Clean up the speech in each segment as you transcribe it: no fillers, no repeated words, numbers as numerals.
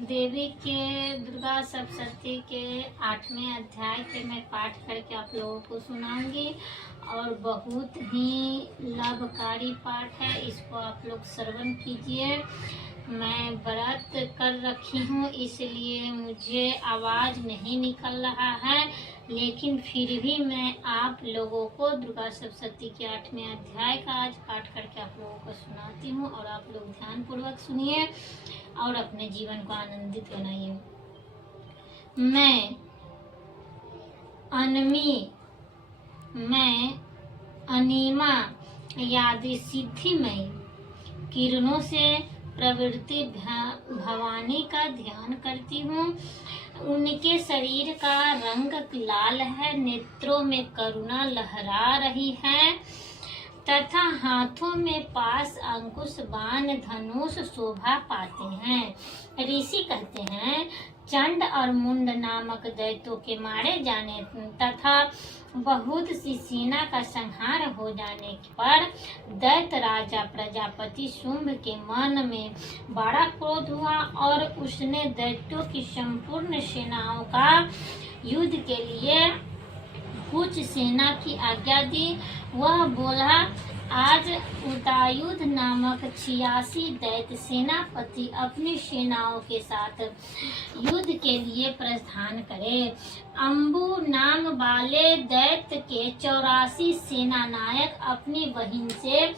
देवी के दुर्गा सप्तशती के 8वें अध्याय के मैं पाठ करके आप लोगों को सुनाऊंगी और बहुत ही लाभकारी पाठ है। इसको आप लोग श्रवण कीजिए। मैं व्रत कर रखी हूँ इसलिए मुझे आवाज़ नहीं निकल रहा है, लेकिन फिर भी मैं आप लोगों को दुर्गा सप्तशती के 8वें अध्याय का आज पाठ करके आप लोगों को सुनाती हूँ और आप लोग ध्यान पूर्वक सुनिए और अपने जीवन को आनंदित बनाइए। मैं अनिमा यादि सिद्धिमयी किरणों से प्रवृत्ति भवानी का ध्यान करती हूँ। उनके शरीर का रंग लाल है, नेत्रों में करुणा लहरा रही है तथा हाथों में पास अंकुश बाण धनुष शोभा पाते हैं। ऋषि कहते हैं, चंड और मुंड नामक दैत्यों के मारे जाने तथा बहुत सी सेना का संहार हो जाने पर दैत्य राजा प्रजापति शुंभ के मन में बड़ा क्रोध हुआ और उसने दैत्यों की संपूर्ण सेनाओं का युद्ध के लिए कुछ सेना की आज्ञा दी। वह बोला, आज उतायुध नामक 86 दैत्य सेनापति अपनी सेनाओं के साथ युद्ध के लिए प्रस्थान करे। अम्बु नाम वाले दैत्य के 84 सेना नायक अपनी बहिन से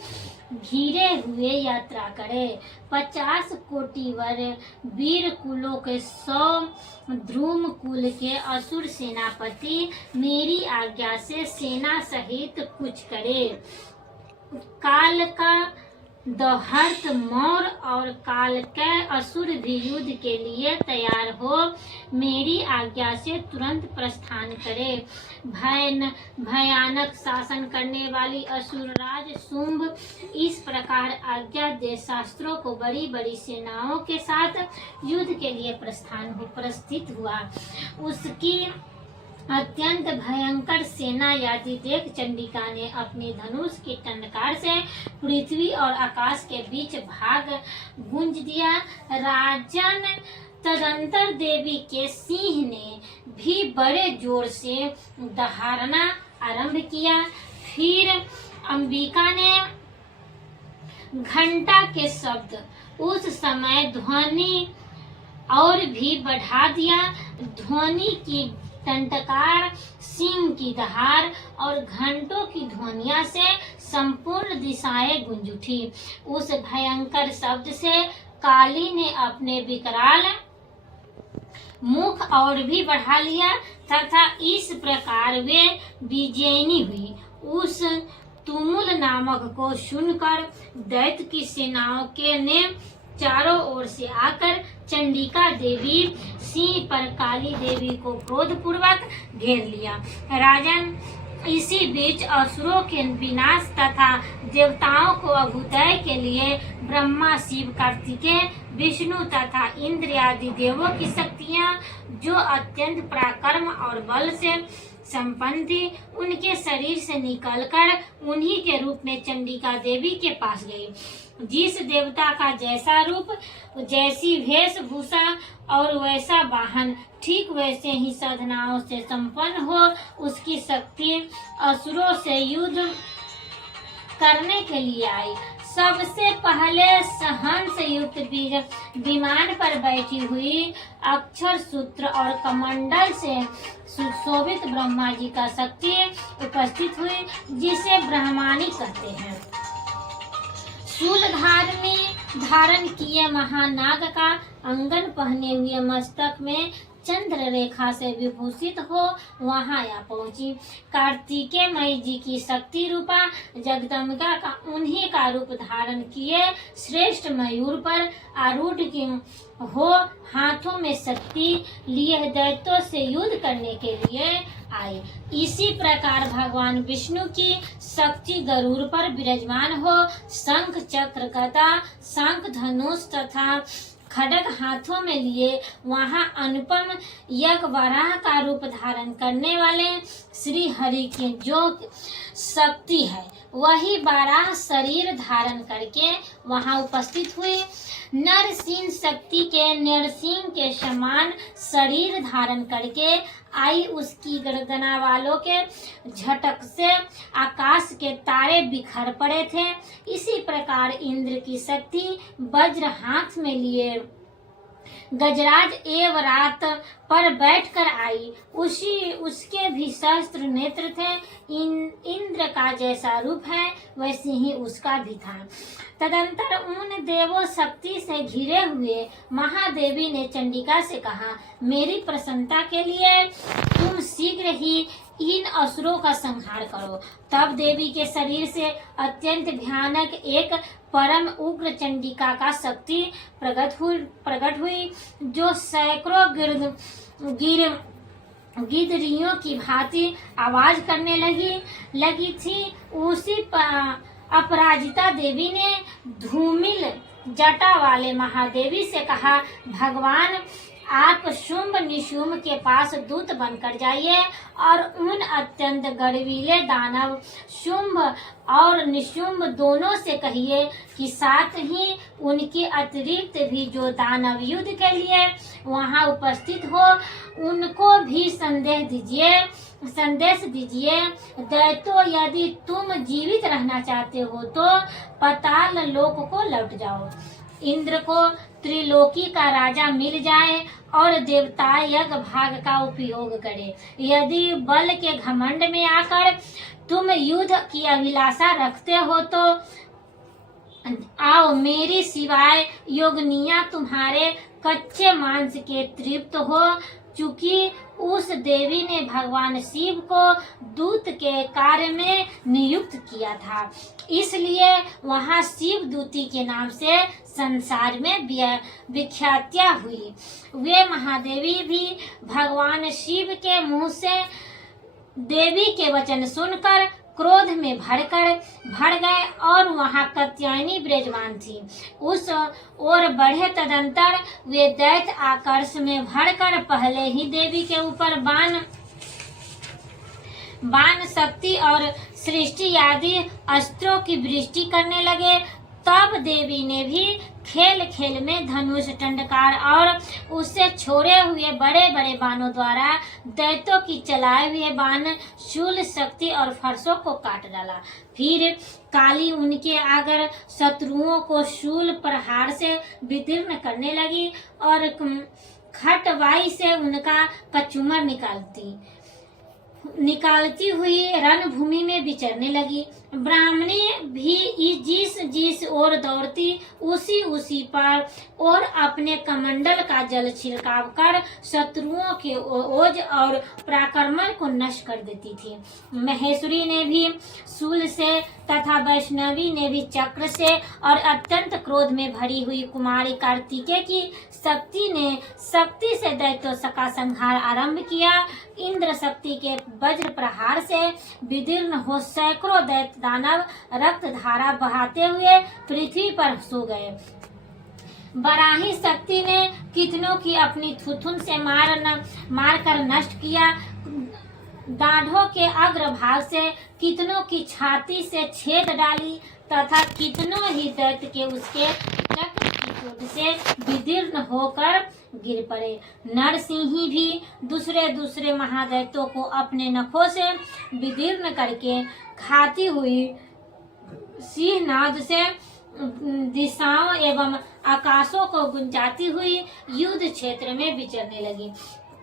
घिरे हुए यात्रा करे। 50 कोटिवर वीर कुलों के 100 ध्रुम कुल के असुर सेनापति मेरी आज्ञा से सेना सहित कूच करे। काल का दहर्त मौर और काल के असुर भी युद्ध के लिए तैयार हो मेरी आज्ञा से तुरंत प्रस्थान करे। भयानक शासन करने वाली असुरराज शुंभ इस प्रकार आज्ञा दे शास्त्रों को बड़ी बड़ी सेनाओं के साथ युद्ध के लिए प्रस्थित हुआ। उसकी अत्यंत भयंकर सेना यदि देख चंडिका ने अपनी धनुष की टंकार से पृथ्वी और आकाश के बीच भाग गूंज दिया। राजन तदंतर देवी के सिंह ने भी बड़े जोर से दहाड़ना आरंभ किया। फिर अंबिका ने घंटा के शब्द उस समय ध्वनि और भी बढ़ा दिया। ध्वनि की टंटकार, सिंह की दहाड़ और घंटों की ध्वनिया से संपूर्ण दिशाएं गूंज उठी। उस भयंकर शब्द से काली ने अपने विकराल मुख और भी बढ़ा लिया तथा इस प्रकार वे विजयिनी हुई। उस तुमुल नामक को सुनकर दैत्य की सेनाओं के ने चारों ओर से आकर चंडिका देवी सिंह पर काली देवी को क्रोधपूर्वक घेर लिया। राजन, इसी बीच असुरों के विनाश तथा देवताओं को अभ्युदय के लिए ब्रह्मा, शिव, कार्तिकेय, विष्णु तथा इंद्र आदि देवों की शक्तियां जो अत्यंत पराक्रम और बल से संपन्न थी, उनके शरीर से निकलकर उन्हीं के रूप में चंडिका देवी के पास गई। जिस देवता का जैसा रूप, जैसी वेशभूषा और वैसा वाहन, ठीक वैसे ही साधनाओं से संपन्न हो उसकी शक्ति असुरों से युद्ध करने के लिए आई। सबसे पहले हंस युक्त विमान पर बैठी हुई अक्षर सूत्र और कमंडल से सुशोभित ब्रह्मा जी का शक्ति उपस्थित हुई, जिसे ब्रह्मानी कहते हैं। शूल धारण किए महानाग का अंगन पहने हुए मस्तक में चंद्र रेखा से विभूषित हो वहां आ पहुंची। कार्तिकेय मई जी की शक्ति रूपा जगदम्बिका का उन्हीं का रूप धारण किए श्रेष्ठ मयूर पर आरूढ़ हो हाथों में शक्ति लिए दैत्यों से युद्ध करने के लिए आए। इसी प्रकार भगवान विष्णु की शक्ति गरुड़ पर विराजमान हो शंख, चक्र, गदा, शंख, धनुष तथा खड्ग हाथों में लिए वहां अनुपम यज्ञ वराह का रूप धारण करने वाले श्री हरि की जो शक्ति है वही बारह शरीर धारण करके वहां उपस्थित हुए। नरसिंह शक्ति के नरसिंह के समान शरीर धारण करके आई। उसकी गर्दना वालों के झटक से आकाश के तारे बिखर पड़े थे। इसी प्रकार इंद्र की शक्ति वज्र हाथ में लिए गजराज एव रात पर बैठकर आई। उसके भी सहस्त्र नेत्र थे। इंद्र का जैसा रूप है वैसे ही उसका भी था। तदंतर उन देवों शक्ति से घिरे हुए महादेवी ने चंडिका से कहा, मेरी प्रसन्नता के लिए तुम शीघ्र ही इन असुरों का संहार करो। तब देवी के शरीर से अत्यंत भयानक एक परम उग्र चंडिका का शक्ति प्रकट हुई जो सैकड़ों गिदरियों की भांति आवाज करने लगी थी। उसी अपराजिता देवी ने धूमिल जटा वाले महादेवी से कहा, भगवान आप शुंभ निशुंभ के पास दूत बनकर जाइए और उन अत्यंत गर्वीले दानव शुंभ और निशुंभ दोनों से कहिए कि साथ ही उनके अतिरिक्त भी जो दानव युद्ध के लिए वहां उपस्थित हो उनको भी संदेश दीजिए। दैत्यो यदि तुम जीवित रहना चाहते हो तो पाताल लोक को लौट जाओ। इंद्र को त्रिलोकी का राजा मिल जाए और देवता यज्ञ भाग का उपयोग करे। यदि बल के घमंड में आकर तुम युद्ध की अभिलाषा रखते हो तो आओ, मेरी सिवाय योगनिया तुम्हारे कच्चे मांस के तृप्त हो चुकी। उस देवी ने भगवान शिव को दूत के कार्य में नियुक्त किया था, इसलिए वहां शिव दूती के नाम से संसार में विख्यातिया हुई। वे महादेवी भी भगवान शिव के मुंह से देवी के वचन सुनकर क्रोध में भर गए और वहां कात्यायनी विराजमान थी। उस ओर बढ़े। तदंतर वे दैत्य आकर्ष में भरकर पहले ही देवी के ऊपर बाण शक्ति और सृष्टि आदि अस्त्रों की वृष्टि करने लगे। तब देवी ने भी खेल में धनुष टंडकार और उससे छोड़े हुए बड़े बड़े बाणों द्वारा दैत्यों की चलाए हुए बाण शूल शक्ति और फरसों को काट डाला। फिर काली उनके आगर शत्रुओं को शूल प्रहार से विदीर्ण करने लगी और खटवाई से उनका कचूमर निकालती हुई रणभूमि में विचरने लगी। ब्राह्मणी भी जिस ओर दौड़ती उसी पर और अपने कमंडल का जल छिड़काव कर शत्रुओं के ओज और पराक्रमण को नष्ट कर देती थी। महेश्वरी ने भी शूल से तथा वैष्णवी ने भी चक्र से और अत्यंत क्रोध में भरी हुई कुमारी कार्तिकेय की शक्ति से दैत्यों का संहार आरंभ किया। इंद्र शक्ति के वज्र प्रहार से विदीर्ण हो सैकड़ों दैत्य दानव रक्त धारा बहाते हुए पृथ्वी पर सो गए। बराही शक्ति ने कितनों की अपनी थुथुन से मार कर नष्ट किया। दाढ़ों के अग्रभाग से कितनों की छाती से छेद डाली तथा कितनों ही दैत्य के उसके चक्र की चोट से विदीर्ण होकर गिर पड़े। नरसिंही भी दूसरे महादैत्यों को अपने नखों से विदीर्ण करके खाती हुई सिंहनाद से दिशाओं एवं आकाशों को गुंजाती हुई युद्ध क्षेत्र में विचरने लगी।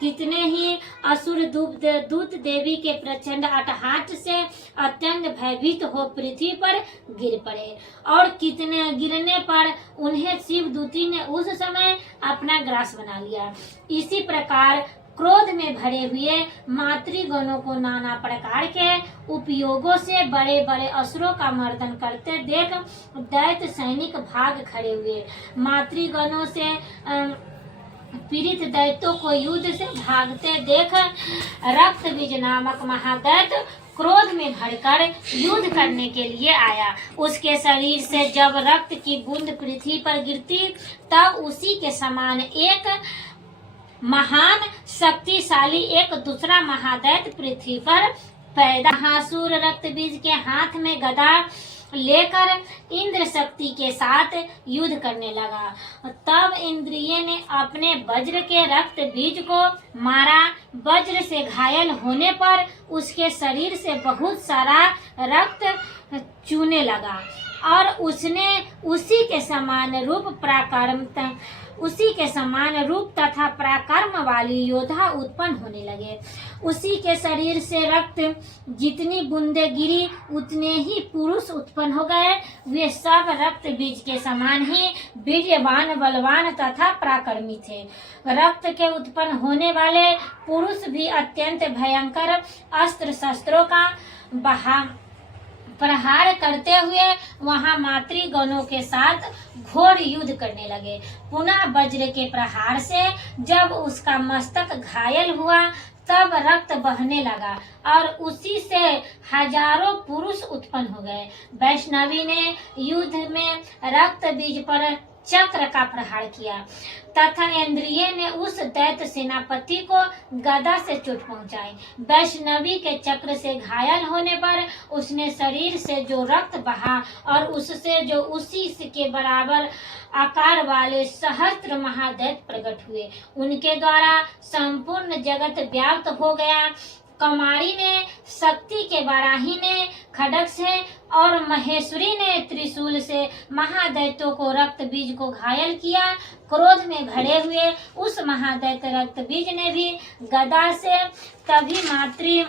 कितने ही असुर दूत देवी के प्रचंड अट्टहास से अत्यंत भयभीत हो पृथ्वी पर गिर पड़े और कितने गिरने पर उन्हें शिव दूती ने उस समय अपना ग्रास बना लिया। इसी प्रकार क्रोध में भरे हुए मातृगणों को नाना प्रकार के उपयोगों से बड़े बड़े असुरों का मर्दन करते देख दैत्य सैनिक भाग खड़े हुए। मातृगणों से पीड़ित दैत्यों को युद्ध से भागते देख रक्त बीज नामक महादैत्य क्रोध में भरकर युद्ध करने के लिए आया। उसके शरीर से जब रक्त की बूंद पृथ्वी पर गिरती तब उसी के समान एक महान शक्तिशाली एक दूसरा महादैत्य पृथ्वी पर पैदा। महासुर रक्त बीज के हाथ में गदा लेकर इंद्र शक्ति के साथ युद्ध करने लगा। तब इंद्रिय ने अपने वज्र के रक्त बीज को मारा। वज्र से घायल होने पर उसके शरीर से बहुत सारा रक्त चूने लगा और उसने उसी के समान रूप तथा पराक्रम वाली योद्धा उत्पन्न होने लगे। उसी के शरीर से रक्त जितनी बूंदे गिरी उतने ही पुरुष उत्पन्न हो गए। वे सब रक्त बीज के समान ही वीर्यवान, बलवान तथा पराक्रमी थे। रक्त के उत्पन्न होने वाले पुरुष भी अत्यंत भयंकर अस्त्र शस्त्रों का प्रहार करते हुए वहां मातृगणों के साथ घोर युद्ध करने लगे। पुनः वज्र के प्रहार से जब उसका मस्तक घायल हुआ तब रक्त बहने लगा और उसी से हजारों पुरुष उत्पन्न हो गए। वैष्णवी ने युद्ध में रक्त बीज पर चक्र का प्रहार किया तथा इंद्रिय ने उस दैत्य सेनापति को गदा से चोट पहुंचाई। वैष्णवी के चक्र से घायल होने पर उसने शरीर से जो रक्त बहा और उससे जो उसी के बराबर आकार वाले सहस्त्र महादैत्य प्रकट हुए, उनके द्वारा संपूर्ण जगत व्याप्त हो गया। कमारी ने शक्ति के वाराही ने खड्ग से और महेश्वरी ने त्रिशूल से महादैत्यों को रक्त बीज को घायल किया। क्रोध में भरे हुए उस महादैत्य रक्त बीज ने भी गदा से तभी मातृ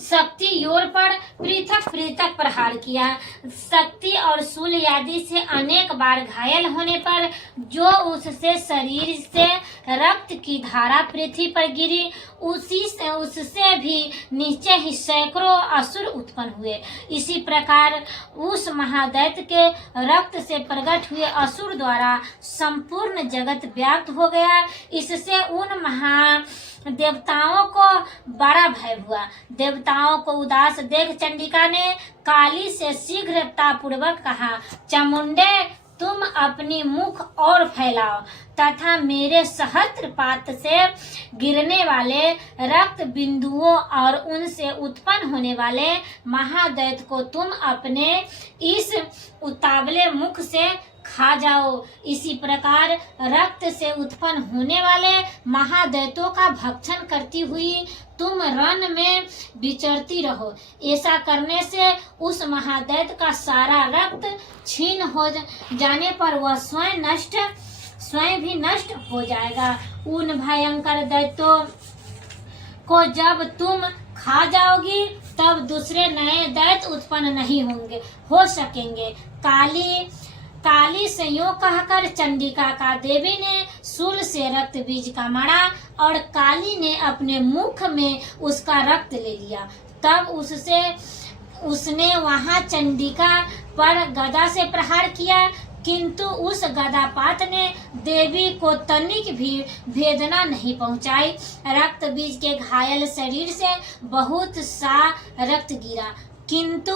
शक्ति योर पर पृथक पृथक प्रहार किया। शक्ति और शूल आदि से अनेक बार घायल होने पर जो उससे शरीर से रक्त की धारा पृथ्वी पर गिरी उससे भी नीचे ही सैकड़ों असुर उत्पन्न हुए। इसी प्रकार उस महादैत्य के रक्त से प्रकट हुए असुर द्वारा संपूर्ण जगत व्याप्त हो गया। इससे उन देवताओं को बड़ा भय हुआ। देवताओं को उदास देख चंडिका ने काली से शीघ्रतापूर्वक कहा, चामुंडे तुम अपनी मुख और फैलाओ तथा मेरे सहस्त्रपात से गिरने वाले रक्त बिंदुओं और उनसे उत्पन्न होने वाले महादैत्य को तुम अपने इस उतावले मुख से खा जाओ। इसी प्रकार रक्त से उत्पन्न होने वाले महादैत्यों का भक्षण करती हुई तुम रण में विचरती रहो। ऐसा करने से उस महादैत्य का सारा रक्त छीन हो जाने पर वह स्वयं भी नष्ट हो जाएगा। उन भयंकर दैत्यों को जब तुम खा जाओगी तब दूसरे नए दैत्य उत्पन्न नहीं हो सकेंगे। काली से यूं कहकर चंडिका का देवी ने शूल से रक्त बीज का मारा और काली ने अपने मुख में उसका रक्त ले लिया। तब उसने वहां चंडिका पर गदा से प्रहार किया, किंतु उस गदापात ने देवी को तनिक भी वेदना नहीं पहुंचाई। रक्त बीज के घायल शरीर से बहुत सा रक्त गिरा, किंतु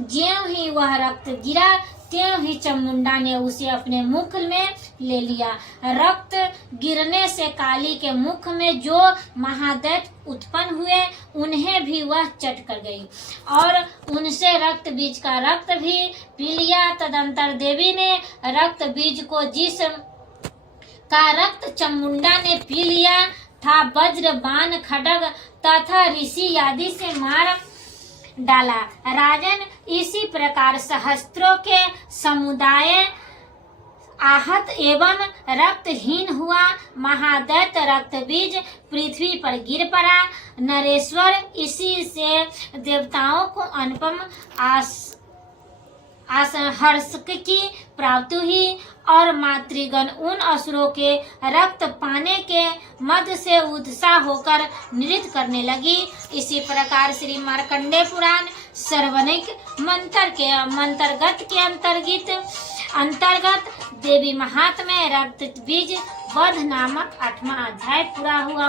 ज्यों ही वह रक्त गिरा त्यों ही चामुंडा ने उसे अपने मुख में ले लिया। रक्त गिरने से काली के मुख में जो महादैत्य उत्पन्न हुए उन्हें भी वह चट कर गई और उनसे रक्त बीज का रक्त भी पी लिया। तदंतर देवी ने रक्त बीज को जिस का रक्त चामुंडा ने पी लिया था वज्र, बाण, खड्ग तथा ऋषि आदि से मार डाला। राजन, इसी प्रकार सहस्त्रों के समुदाय आहत एवं रक्तहीन हुआ। महादैत्य रक्त बीज पृथ्वी पर गिर पड़ा। नरेश्वर, इसी से देवताओं को अनुपम हर्ष की प्राप्ति हुई और मातृगण उन असुरों के रक्त पाने के मद से उत्साह होकर नृत्य करने लगी। इसी प्रकार श्री मार्कंडेय पुराण सर्वनिक मंत्रगत के अंतर्गत देवी महात्म्य रक्त बीज वध नामक 8वां अध्याय पूरा हुआ।